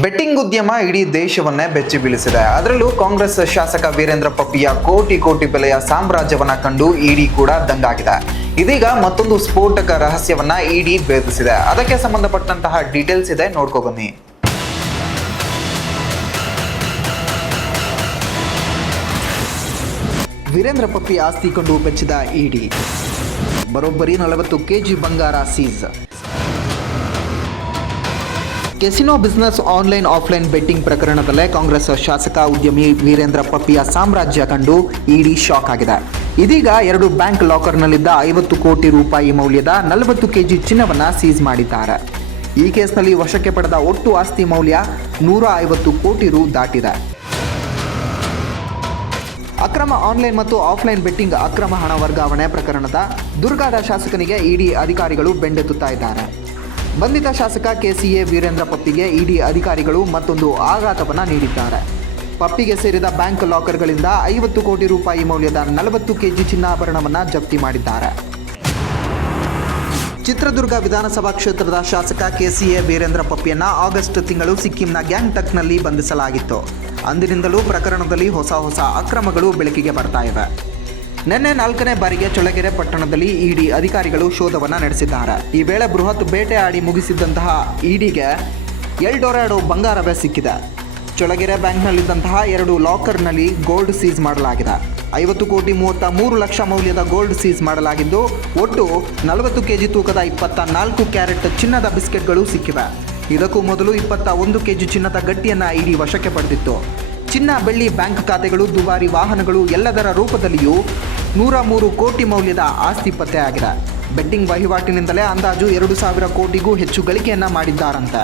Betting ಉದ್ಯಮ ಇಡೀ ದೇಶವನ್ನೇ ಬೆಚ್ಚಿ ಬೀಳಿಸಿದೆ. ಅದರಲ್ಲೂ ಕಾಂಗ್ರೆಸ್ ಶಾಸಕ ವೀರೇಂದ್ರ ಪಪ್ಪಿಯ ಕೋಟಿ ಕೋಟಿ ಬೆಲೆಯ ಸಾಮ್ರಾಜ್ಯವನ್ನ ಕಂಡು ಇಡಿ ಕೂಡ ದಂಗಾಗಿದೆ. ಇದೀಗ ಮತ್ತೊಂದು ಸ್ಫೋಟಕ ರಹಸ್ಯವನ್ನ ಇಡಿ ಭೇದಿಸಿದೆ. ಅದಕ್ಕೆ ಸಂಬಂಧಪಟ್ಟಂತಹ ಡೀಟೇಲ್ಸ್ ಇದೆ, ನೋಡ್ಕೊ ಬನ್ನಿ. ವೀರೇಂದ್ರ ಪಪ್ಪಿ ಆಸ್ತಿ ಕಂಡು ಬೆಚ್ಚಿದ ಇಡಿ. ಬರೋಬ್ಬರಿ 40 ಕೆಜಿ ಬಂಗಾರ seize. Casino business online offline betting ಪ್ರಕರಣದಲ್ಲೇ ಕಾಂಗ್ರೆಸ್ ಶಾಸಕ ಉದ್ಯಮಿ ವೀರೇಂದ್ರ ಪಪ್ಪಿಯ ಸಾಮ್ರಾಜ್ಯ ಕಂಡು ಇಡಿ ಶಾಕ್ ಆಗಿದೆ. ಇದೀಗ 2 ಬ್ಯಾಂಕ್ ಲಾಕರ್ನಲ್ಲಿದ್ದ 50 ಕೋಟಿ ರೂಪಾಯಿ ಮೌಲ್ಯದ 40 ಕೆಜಿ ಚಿನ್ನವನ್ನು ಸೀಸ್ ಮಾಡಿದ್ದಾರೆ. ಈ ಕೇಸ್ನಲ್ಲಿ ವಶಕ್ಕೆ ಪಡೆದ ಒಟ್ಟು ಆಸ್ತಿ ಮೌಲ್ಯ 150 ಕೋಟಿ ರು ದಾಟಿದೆ. ಅಕ್ರಮ ಆನ್ಲೈನ್ ಮತ್ತು ಆಫ್ಲೈನ್ ಬೆಟ್ಟಿಂಗ್ ಅಕ್ರಮ ಹಣ ವರ್ಗಾವಣೆ ಪ್ರಕರಣದ ದುರ್ಗಾದ ಶಾಸಕನಿಗೆ ಇಡಿ ಅಧಿಕಾರಿಗಳು ಬೆಂಡೆತ್ತುತ್ತಾ ಇದ್ದಾರೆ. ಬಂಧಿತ ಶಾಸಕ ಕೆಸಿಎ ವೀರೇಂದ್ರ ಪಪ್ಪಿಗೆ ಇಡಿ ಅಧಿಕಾರಿಗಳು ಮತ್ತೊಂದು ಆಘಾತವನ್ನು ನೀಡಿದ್ದಾರೆ. ಪಪ್ಪಿಗೆ ಸೇರಿದ ಬ್ಯಾಂಕ್ ಲಾಕರ್ಗಳಿಂದ 50 ಕೋಟಿ ರೂಪಾಯಿ ಮೌಲ್ಯದ 40 ಕೆಜಿ ಚಿನ್ನಾಭರಣವನ್ನು ಜಪ್ತಿ ಮಾಡಿದ್ದಾರೆ. ಚಿತ್ರದುರ್ಗ ವಿಧಾನಸಭಾ ಕ್ಷೇತ್ರದ ಶಾಸಕ ಕೆಸಿಎ ವೀರೇಂದ್ರ ಪಪ್ಪಿಯನ್ನು ಆಗಸ್ಟ್ ತಿಂಗಳು ಸಿಕ್ಕಿಂನ ಗ್ಯಾಂಗ್ಟಕ್ನಲ್ಲಿ ಬಂಧಿಸಲಾಗಿತ್ತು. ಅಂದಿನಿಂದಲೂ ಪ್ರಕರಣದಲ್ಲಿ ಹೊಸ ಅಕ್ರಮಗಳು ಬೆಳಕಿಗೆ ಬರ್ತಾ ಇವೆ. ನಿನ್ನೆ 4ನೇ ಬಾರಿಗೆ ಚಳ್ಳಕೆರೆ ಪಟ್ಟಣದಲ್ಲಿ ಇಡಿ ಅಧಿಕಾರಿಗಳು ಶೋಧವನ್ನು ನಡೆಸಿದ್ದಾರೆ. ಈ ವೇಳೆ ಬೃಹತ್ ಬೇಟೆ ಆಡಿ ಮುಗಿಸಿದ್ದಂತಹ ಇಡಿಗೆ ಎಲ್ಡೊರಾಡೋ ಬಂಗಾರವೇ ಸಿಕ್ಕಿದೆ. ಚಳ್ಳಕೆರೆ ಬ್ಯಾಂಕ್ನಲ್ಲಿದ್ದಂತಹ 2 ಲಾಕರ್ನಲ್ಲಿ ಗೋಲ್ಡ್ ಸೀಸ್ ಮಾಡಲಾಗಿದೆ. 50 ಕೋಟಿ 33 ಲಕ್ಷ ಮೌಲ್ಯದ ಗೋಲ್ಡ್ ಸೀಸ್ ಮಾಡಲಾಗಿದ್ದು, ಒಟ್ಟು 40 ಕೆಜಿ ತೂಕದ 24 ಕ್ಯಾರೆಟ್ ಚಿನ್ನದ ಬಿಸ್ಕೆಟ್ಗಳು ಸಿಕ್ಕಿವೆ. ಇದಕ್ಕೂ ಮೊದಲು 21 ಕೆಜಿ ಚಿನ್ನದ ಗಟ್ಟಿಯನ್ನು ಇಡಿ ವಶಕ್ಕೆ ಪಡೆದಿತ್ತು. ಚಿನ್ನ, ಬೆಳ್ಳಿ, ಬ್ಯಾಂಕ್ ಖಾತೆಗಳು, ದುಬಾರಿ ವಾಹನಗಳು ಎಲ್ಲದರ ರೂಪದಲ್ಲಿಯೂ 103 ಕೋಟಿ ಮೌಲ್ಯದ ಆಸ್ತಿ ಪತ್ತೆಯಾಗಿದೆ. ಬೆಟ್ಟಿಂಗ್ ವಹಿವಾಟಿನಿಂದಲೇ ಅಂದಾಜು 2,000 ಕೋಟಿಗೂ ಹೆಚ್ಚು ಗಳಿಕೆಯನ್ನು ಮಾಡಿದ್ದಾರಂತೆ.